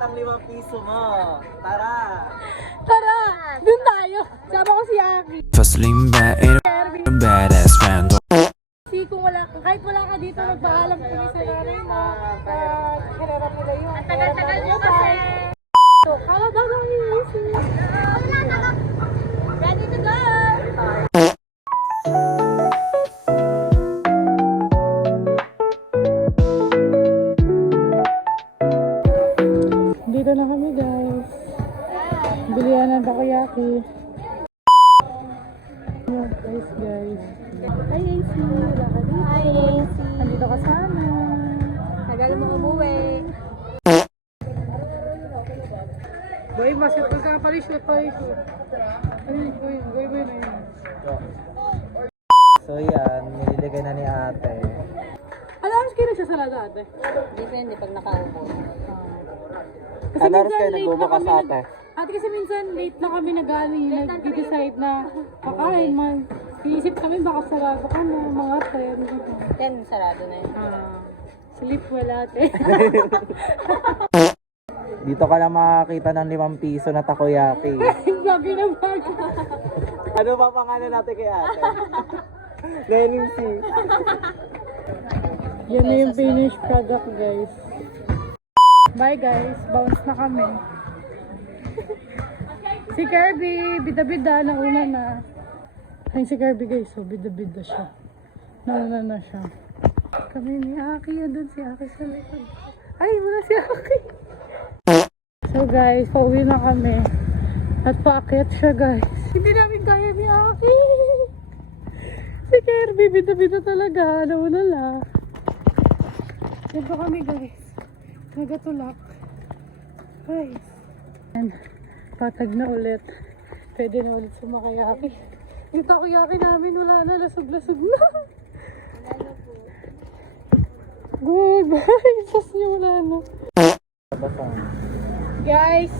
ang 5 piso mo. Tara! Tara! Doon tayo! Sama ko si Aki. Slim back in a badass friend. Kasi kahit wala ka dito, nagpaalam kami sa nanay mo. Hiraram nila yun. Ang tagal-tagal nyo kasi. So, kala daw lang yung ready to go! Dito na kami guys. Bilihan ng takoyaki. Guys. Hi AC! Hi AC! Nandito ka sana. Tagal mo umuwi. Boy, masip ka pa-reshoot. Boy na yun. So yan, nililagay na ni ate. Alam mo, kaya siya salada ate? Depende pag nakaupo. Kasi Ano oras minsan kayo late nagbubukas na kami ate? Ate kasi minsan late na kami nag-decide na kakain man. Iisip kami baka sarado ka na, mga 10. Then, sarado na yun. Sleep well ate. Dito ka lang makakita ng 5 piso na takoyaki. Sabi na bag. Ano ba pangalan natin kay ate? Lenin C. Yan na yung finished product guys. Bye guys, bounce na kami. Si Kirby, bida-bida, nauna na. Ay si Kirby guys, so bida-bida siya. Nauna na siya. Kami ni Aki, yun dun si Aki sa likod. Ay, wala si Aki. So guys, pauwi na kami. At paakyat siya guys. Hindi namin kaya ni Aki. Si Kirby, bida-bida talaga. Nauna na. Dito kami guys. Nagatulak. Guys. And, patag na ulit. Pwede na ulit sumakayaki. Yung takoyaki namin wala na. Lasog-lasog na. Goodbye. Sas niya wala na. Guys,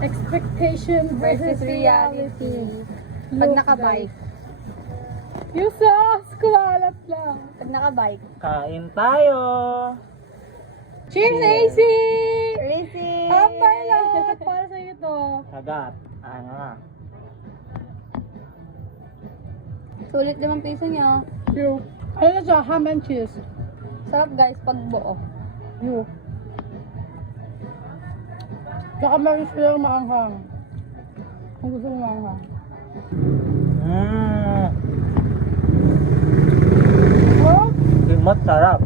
expectation versus reality. Pag Look, nakabike. guys. Yung sauce, kumalat lang. Pag nakabike. Kain tayo! Cheers, AC! Racing! Hampay lahat para sa iyo to. Kagat. Ano nga? Sulit 5 piso niya. Yo. Ano na siya? Ham and cheese. Sarap guys, pag buo. Yo. Saka meron silang maanghang. Kung gusto mo maanghang. Mmm! Oh, Simot sarap.